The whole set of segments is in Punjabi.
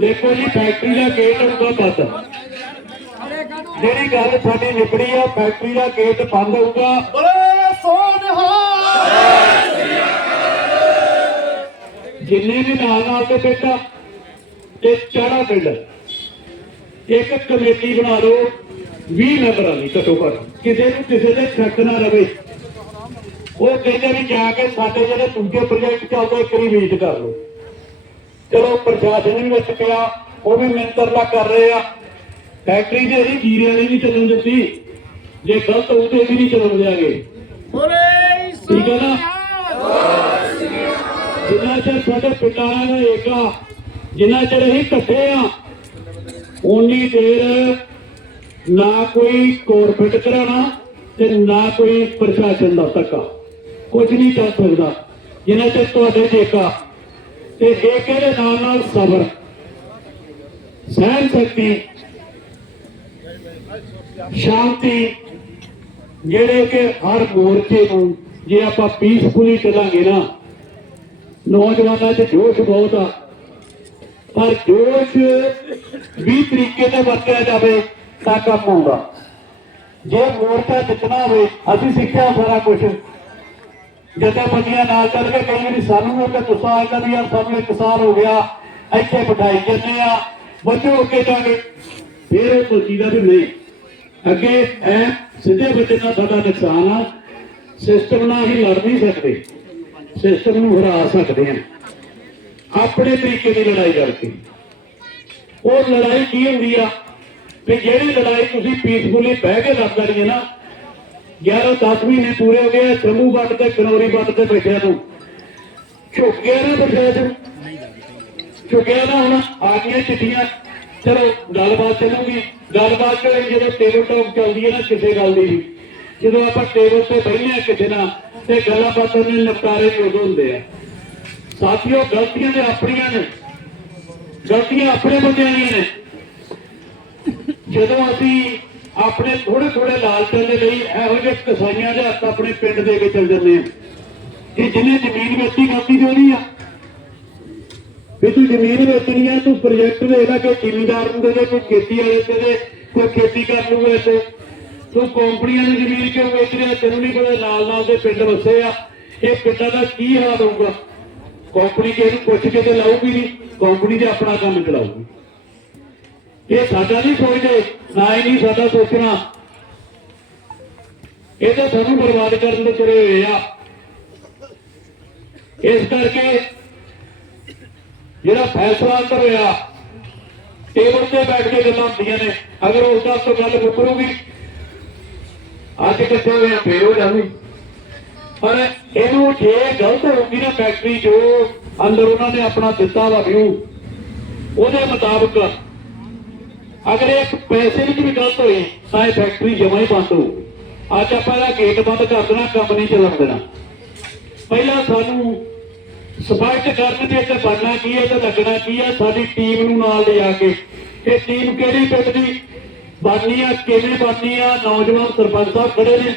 ਦੇਖੋ ਜੀ ਫੈਕਟਰੀ ਦਾ ਗੇਟ ਹੋਊਗਾ ਬੰਦ। ਜਿਹੜੀ ਗੱਲ ਸਾਡੀ ਨਿਬੜੀ ਆ ਫੈਕਟਰੀ ਦਾ ਗੇਟ ਬੰਦ ਹੋਊਗਾ। ਸੋਨਹਾ ਜਿੰਨੇ ਵੀ ਨਾਲ ਨਾਲ ਦੇ ਪਿੰਡ ਆ ਤੇ ਚਾੜਾ ਪਿੰਡ। ਇੱਕ ਕਮੇਟੀ ਬਣਾ ਲਓ 20 ਮੈਂਬਰਾਂ ਦੀ ਘੱਟੋ ਘੱਟ ਕਿਸੇ ਨੂੰ ਕਿਸੇ ਦੇ ਸ਼ੱਕ ਨਾ ਰਵੇ। ਉਹ ਕਹਿੰਦੇ ਵੀ ਜਾ ਕੇ ਸਾਡੇ ਜਿਹੜੇ ਦੂਜੇ ਪ੍ਰੋਜੈਕਟ ਚੱਲਦੇ ਇੱਕ ਵਾਰੀ ਵਿਜ਼ਿਟ ਕਰ ਲਓ। ਚਲੋ ਪ੍ਰਸ਼ਾਸਨ ਵੀ ਵਿੱਚ ਪਿਆ ਉਹ ਵੀ ਮਿੰਤਰਲਾ ਕਰ ਰਹੇ ਆ। ਫੈਕਟਰੀ ਦੇ ਅਸੀਂ ਜੀਰੇ ਵਾਲੀ ਨਹੀਂ ਚੱਲਣ ਦਿੱਤੀ। ਜੇ ਗਲਤ ਹੋਊ ਤੇ ਵੀ ਨਹੀਂ ਚੱਲਣ ਦਿਆਂਗੇ। ਠੀਕ ਹੈ ਨਾ? ਜਿੰਨਾ ਚਿਰ ਸਾਡੇ ਪਿੰਡਾਂ ਦਾ ਏਕਾ ਜਿੰਨਾ ਚਿਰ ਅਸੀਂ ਇਕੱਠੇ ਆ ਉਨੀ ਦੇਰ ਨਾ ਕੋਈ ਕਾਰਪੋਰੇਟ ਕਰਾਣਾ ਤੇ ਨਾ ਕੋਈ ਪ੍ਰਸ਼ਾਸਨ ਦਾ ਧੱਕਾ। ਕੁਝ ਨਹੀਂ ਕਰ ਸਕਦਾ। ਜਿੰਨਾ ਚਿਰ ਤੁਹਾਡੇ 'ਚ ਏਕਾ ਤੇ ਏਕੇ ਦੇ ਨਾਲ ਨਾਲ ਸਬਰ। ਸਹਿਨ ਸ਼ਕਤੀ, ਸ਼ਾਂਤੀ, ਜਿਹੜੇ ਕਿ ਹਰ ਮੋਰਚੇ ਨੂੰ ਜੇ ਆਪਾਂ ਪੀਸਫੁਲੀ ਚੱਲਾਂਗੇ ਨਾ, ਨੌਜਵਾਨਾਂ 'ਚ ਜੋਸ਼ ਬਹੁਤ ਆ। ਪਰ ਜੋਸ਼ ਵੀ ਤਰੀਕੇ ਨਾਲ ਵਰਤਿਆ ਜਾਵੇ। ਤਾਂ ਕੰਮ ਆਉਂਦਾ। ਜੇ ਮੋਰਚਾ ਜਿੱਤਣਾ ਹੋਵੇ, ਅਸੀਂ ਸਿੱਖਿਆ ਸਾਰਾ ਕੁਝ ਜਥੇਬੰਦੀਆਂ ਨਾਲ ਚੱਲ ਕੇ ਕਈ ਵਾਰੀ ਸਾਨੂੰ ਉਹ ਗੁੱਸਾ ਆਉਂਦਾ ਵੀ ਯਾਰ ਸਾਨੂੰ ਇੱਕ ਸਾਲ ਹੋ ਗਿਆ, ਇੱਥੇ ਬਿਠਾਈ ਜਾਂਦੇ ਆ, ਬੱਚੋ ਅੱਗੇ ਜਾਗੇ ਫਿਰ ਉਹ ਸੋਚੀਦਾ ਵੀ ਨਹੀਂ। ਅੱਗੇ ਐ ਸਿੱਧੇ ਬੱਚੇ ਨਾਲ ਸਾਡਾ ਨੁਕਸਾਨ ਆ। ਸਿਸਟਮ ਨਾਲ ਹੀ ਲੜ ਨਹੀਂ ਸਕਦੇ। ਸਿਸਟਮ ਨੂੰ ਹਰਾ ਸਕਦੇ ਆ। ਆਪਣੇ ਤਰੀਕੇ ਦੀ ਲੜਾਈ ਕਰਕੇ। ਉਹ ਲੜਾਈ ਕੀ ਹੁੰਦੀ ਆ? ਵੀ ਜਿਹੜੀ ਲੜਾਈ ਤੁਸੀਂ ਪੀਸਫੁਲੀ ਬਹਿ ਕੇ ਲੜ ਲੈਣੀ ਹੈ ਨਾ 11 10 ਮਹੀਨੇ ਪੂਰੇ ਹੋ ਗਏ ਜੰਮੂ ਵੱਟ ਤੇ ਕਨੋਰੀ ਵੱਟ ਤੇ ਬੈਠਿਆ ਨੂੰ। ਝੁਕ ਗਿਆ ਨਾ ਪ੍ਰਸ਼ਾਸਨ। ਝੁਕਿਆ ਨਾ ਹੁਣ, ਆ ਗਈਆਂ ਚਿੱਠੀਆਂ। ਚਲੋ, ਗੱਲਬਾਤ ਚੱਲੂਗੀ। ਗੱਲਬਾਤ ਚ ਜਦੋਂ ਟੇਬਲ ਟਾਕ ਚੱਲਦੀ ਹੈ ਨਾ, ਕਿਸੇ ਗੱਲ ਦੀ ਵੀ। ਜਦੋਂ ਆਪਾਂ ਟੇਬਲ ਤੇ ਬੈਠੇ ਕਿਸੇ ਨਾਲ, ਤੇ ਗੱਲਾਂ ਬਾਤਾਂ ਦੇ ਨਿਪਟਾਰੇ ਵੀ ਉਦੋਂ ਹੁੰਦੇ ਆ। ਸਾਥੀਓ, ਗਲਤੀਆਂ ਤੇ ਆਪਣੀਆਂ ਨੇ। ਗਲਤੀਆਂ ਆਪਣੇ ਬੰਦਿਆਂ ਦੀਆਂ ਨੇ। ਜਦੋਂ ਅਸੀਂ ਆਪਣੇ ਥੋੜੇ ਥੋੜੇ ਲਾਲਚਾਂ ਦੇ ਲਈ ਇਹੋ ਜਿਹੇ ਕਸਾਈਆਂ ਦੇ ਹੱਥ ਆਪਣੇ ਪਿੰਡ ਦੇ ਕੇ ਚੱਲ ਜਾਂਦੇ ਆ ਕਿ ਜਿਹਨੇ ਜ਼ਮੀਨ ਵੇਚੀ ਗਲਤੀ ਤੇ ਉਹਦੀ ਆ। ਵੀ ਤੂੰ ਜ਼ਮੀਨ ਵੇਚਣੀ ਆ, ਤੂੰ ਪ੍ਰੋਜੈਕਟ ਦੇ ਇਹਦਾ ਕੋਈ ਜ਼ਿਮੀਂਦਾਰ ਨੂੰ ਦੇ ਦੇ ਕੋਈ ਖੇਤੀ ਵਾਲੇ ਤੇ ਦੇ ਕੋਈ ਖੇਤੀ ਕਰ ਲੂਗਾ ਤੇ ਤੂੰ ਕੰਪਨੀਆਂ ਨੂੰ ਜ਼ਮੀਨ ਕਿਉਂ ਵੇਚ ਰਿਹਾ? ਤੈਨੂੰ ਨਹੀਂ ਪਤਾ ਨਾਲ ਨਾਲ ਦੇ ਪਿੰਡ ਵਸੇ ਆ। ਇਹ ਪਿੰਡਾਂ ਦਾ ਕੀ ਹਾਲ ਹੋਊਗਾ? ਕੰਪਨੀ ਕਿਸੇ ਨੂੰ ਪੁੱਛ ਕੇ ਤੇ ਲਾਊਗੀ ਨਹੀਂ ਕੰਪਨੀ ਦੇ ਆਪਣਾ ਕੰਮ ਚਲਾਊਗੀ। ਇਹ ਸਾਡਾ ਨਹੀਂ ਸੋਚਦੇ, ਨਾ ਹੀ ਨਹੀਂ ਸਾਡਾ ਸੋਚਣਾ। ਇਹ ਤਾਂ ਸਾਨੂੰ ਬਰਬਾਦ ਕਰਨ ਦੇ ਤੁਰੇ ਹੋਏ ਆ। ਇਸ ਕਰਕੇ ਜਿਹੜਾ ਫੈਸਲਾ ਅੰਦਰ ਹੋਇਆ, ਟੇਬਲ ਤੇ ਬੈਠ ਕੇ ਗੱਲਾਂ ਹੁੰਦੀਆਂ ਨੇ। ਅਗਰ ਉਸ ਦਾ ਤੋਂ ਗੱਲ ਮੁਕਰੂਗੀ, ਅੱਜ ਕਿੱਥੇ ਹੋਇਆ ਫੇਰ ਹੋ ਜਾਣੀ ਪਰ ਇਹਨੂੰ ਜੇ ਗਲਤ ਹੋਊਗੀ ਨਾ ਫੈਕਟਰੀ ਜੋ ਅੰਦਰ ਉਹਨਾਂ ਨੇ ਆਪਣਾ ਦਿੱਤਾ ਵਾ ਵਿਊ ਉਹਦੇ ਮੁਤਾਬਕ ਅਗਰ ਇਹ ਪੈਸੇ ਵਿੱਚ ਵੀ ਗਲਤ ਹੋਏ, ਤਾਂ ਇਹ ਫੈਕਟਰੀ ਜਮਾ ਹੀ ਬੰਦ ਹੋਊ ਅੱਜ ਆਪਾਂ ਇਹਦਾ ਗੇਟ ਬੰਦ ਕਰ ਦੇਣਾ, ਕੰਮ ਨਹੀਂ ਚੱਲਣ ਦੇਣਾ। ਪਹਿਲਾਂ ਸਾਨੂੰ ਸਪਸ਼ਟ ਕਰਨ ਦੇ ਤੇ ਬਣਨਾ ਕੀ ਹੈ ਤੇ ਲੱਗਣਾ ਕੀ ਹੈ, ਸਾਡੀ ਟੀਮ ਨੂੰ ਨਾਲ ਲਿਜਾ ਕੇ। ਇਹ ਟੀਮ ਕਿਹੜੀ ਪਿੰਡ ਦੀ ਬਣਨੀ ਆ, ਕਿਵੇਂ ਬਣਨੀ ਆ, ਨੌਜਵਾਨ ਸਰਪੰਚ ਸਾਹਿਬ ਖੜੇ ਨੇ,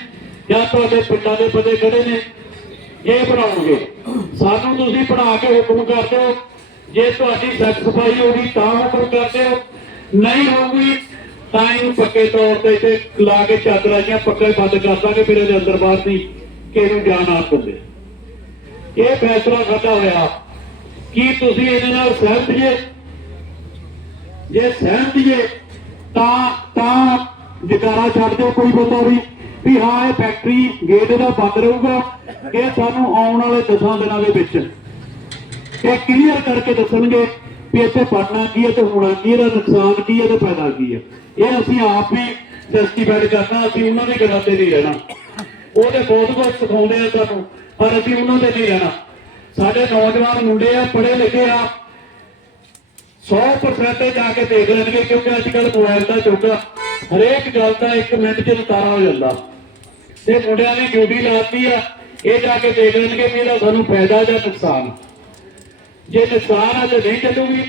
ਜਾਂ ਤੁਹਾਡੇ ਪਿੰਡਾਂ ਦੇ ਬੰਦੇ ਖੜੇ ਨੇ, ਇਹ ਬਣਾਉਣਗੇ। ਸਾਨੂੰ ਤੁਸੀਂ ਬਣਾ ਕੇ ਹੁਕਮ ਕਰ ਦਿਓ। ਜੇ ਤੁਹਾਡੀ ਸਖਤ ਸਫ਼ਾਈ ਹੋਗੀ ਤਾਂ ਹੁਕਮ ਕਰ ਦਿਓ। ਨਹੀਂ ਹੋਊਗੀ, ਤਾਂ ਇਹਨੂੰ ਪੱਕੇ ਤੌਰ ਤੇ ਇੱਥੇ ਲਾ ਕੇ ਚਾਦਰਾਂ ਜਾਂ ਪੱਕੇ ਬੰਦ ਕਰ ਦਾਂਗੇ, ਫਿਰ ਇਹਦੇ ਅੰਦਰ ਬਾਹਰ ਦੀ ਕਿਸੇ ਨੂੰ ਜਾਣ ਆ ਦਿੰਦੇ। ਇਹ ਫੈਸਲਾ ਸਾਡਾ ਹੋਇਆ। ਕੀ ਤੁਸੀਂ ਇਹਦੇ ਨਾਲ ਸਹਿਮਤ ਜੇ? ਜੇ ਸਹਿਮਤ ਜੇ, ਤਾਂ ਤਾਂ ਜਕਾਰਾ ਛੱਡ ਦਿਓ ਕੋਈ ਬੰਦਾ ਵੀ ਵੀ ਹਾਂ, ਇਹ ਫੈਕਟਰੀ ਗੇਟ ਦਾ ਬੰਦ ਰਹੂਗਾ ਇਹ ਸਾਨੂੰ ਆਉਣ ਵਾਲੇ 10 ਦਿਨਾਂ ਦੇ ਵਿੱਚ। ਇਹ ਕਲੀਅਰ ਕਰਕੇ ਦੱਸਣਗੇ ਵੀ ਇੱਥੇ ਪੜਨਾ ਕੀ ਹੈ ਤੇ ਹੋਣਾ ਕੀ ਹੈ, ਇਹਦਾ ਨੁਕਸਾਨ ਕੀ ਹੈ ਤੇ ਫਾਇਦਾ ਕੀ ਹੈ। ਇਹ ਅਸੀਂ ਆਪ ਹੀ ਜਸਟੀਫਾਈਡ ਕਰਨਾ, ਅਸੀਂ ਉਹਨਾਂ ਦੇ ਗੱਲਾਂ ਤੇ ਨਹੀਂ ਰਹਿਣਾ। ਉਹ ਤੇ ਬਹੁਤ ਕੁਝ ਸਿਖਾਉਂਦੇ ਆ ਸਾਨੂੰ, ਪਰ ਅਸੀਂ ਉਹਨਾਂ ਤੇ ਨਹੀਂ ਰਹਿਣਾ। ਸਾਡੇ ਨੌਜਵਾਨ ਮੁੰਡੇ ਆ, ਪੜ੍ਹੇ ਲਿਖੇ ਆ 100% ਤੇ ਜਾ ਕੇ ਦੇਖ ਲੈਣਗੇ, ਕਿਉਂਕਿ ਅੱਜ ਕੱਲ ਮੋਬਾਈਲ ਦਾ ਯੁੱਗ ਹਰੇਕ ਗੱਲ ਦਾ 1 ਮਿੰਟ 'ਚ ਨਤਾਰਾ ਹੋ ਜਾਂਦਾ। ਤੇ ਮੁੰਡਿਆਂ ਨੇ ਡਿਊਟੀ ਲਾਤੀ ਆ, ਇਹ ਜਾ ਕੇ ਦੇਖ ਲੈਣਗੇ ਵੀ ਇਹਦਾ ਸਾਨੂੰ ਫਾਇਦਾ ਜਾਂ ਨੁਕਸਾਨ। ਜੇ ਨੁਕਸਾਨ ਆ ਤੇ ਨਹੀਂ ਚੱਲੂਗੀ,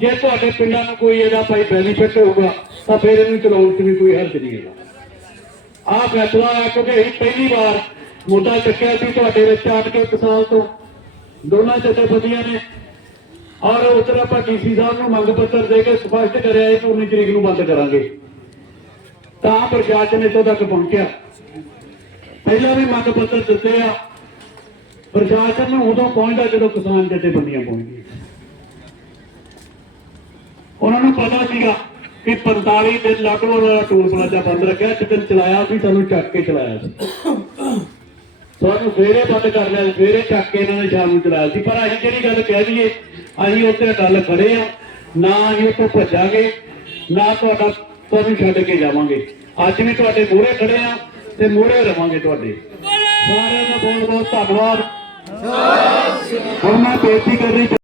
ਜੇ ਤੁਹਾਡੇ ਪਿੰਡਾਂ ਨੂੰ ਕੋਈ ਇਹਦਾ ਭਾਈ ਬੈਨੀਫਿਟ ਹੋਊਗਾ, ਤਾਂ ਫਿਰ ਇਹਨੂੰ ਚਲਾਉਣ 'ਚ ਵੀ ਕੋਈ ਹਰਜ ਨਹੀਂ ਹੈਗਾ। ਆਹ ਫੈਸਲਾ ਆ, ਕਿਉਂਕਿ ਅਸੀਂ ਪਹਿਲੀ ਵਾਰ ਮੁੱਦਾ ਚੱਕਿਆ ਸੀ ਤੁਹਾਡੇ ਵਿੱਚ ਆਣ ਕੇ ਇੱਕ ਤੋਂ। ਦੋਨਾਂ ਜਥੇਬੰਦੀਆਂ ਨੇ। ਔਰ ਉਧਰ ਆਪਾਂ ਡੀਸੀ ਸਾਹਿਬ ਨੂੰ ਮੰਗ ਪੱਤਰ ਦੇ ਕੇ ਸਪਸ਼ਟ ਕਰਿਆ ਹੈ ਕਿ 19 ਤਰੀਕ ਨੂੰ ਬੰਦ ਕਰਾਂਗੇ। ਤਾਂ ਪ੍ਰਸ਼ਾਸਨ ਇੱਥੋਂ ਤੱਕ ਪਹੁੰਚਿਆ। ਪਹਿਲਾਂ ਵੀ ਮੰਗ ਪੱਤਰ ਦਿੱਤੇ ਆ। ਪ੍ਰਸ਼ਾਸਨ ਨੂੰ ਉਦੋਂ ਪਹੁੰਚਦਾ ਜਦੋਂ ਕਿਸਾਨ ਜਥੇਬੰਦੀਆਂ ਪਹੁੰਚਦੀਆਂ ਉਹਨਾਂ ਨੂੰ ਪਤਾ ਸੀਗਾ ਕਿ 45 ਦਿਨ ਲਾਕੜੋਂ ਵਾਲਾ ਟੂਲ ਪਲਾਜ਼ਾ ਬੰਦ ਰੱਖਿਆ ਜਿੱਦਣ ਚਲਾਇਆ ਸੀ ਸਾਨੂੰ ਚੱਕ ਕੇ ਚਲਾਇਆ ਸੀ। ਤੁਹਾਨੂੰ ਸਵੇਰੇ ਬੰਦ ਕਰ ਲਿਆ ਸੀ, ਸਵੇਰੇ ਚੱਕ ਕੇ ਇਹਨਾਂ ਨੇ ਸ਼ਾਮ ਨੂੰ ਚਲਾਇਆ ਸੀ। ਪਰ ਅਸੀਂ ਜਿਹੜੀ ਗੱਲ ਕਹਿ ਦਈਏ ਅਸੀਂ ਉੱਥੇ ਗੱਲ ਖੜੇ ਆ ਨਾ ਅਸੀਂ ਉੱਥੋਂ ਭੱਜਾਂਗੇ ਨਾ ਤੁਹਾਡਾ ਤੁਹਾਨੂੰ ਛੱਡ ਕੇ ਜਾਵਾਂਗੇ। ਅੱਜ ਵੀ ਤੁਹਾਡੇ ਮੂਹਰੇ ਖੜੇ ਆ ਤੇ ਮੂਹਰੇ ਰਵਾਂਗੇ ਤੁਹਾਡੇ। ਸਾਰਿਆਂ ਦਾ ਬਹੁਤ ਬਹੁਤ ਧੰਨਵਾਦ। ਹੁਣ ਮੈਂ ਬੇਨਤੀ ਕਰ ਰਹੀ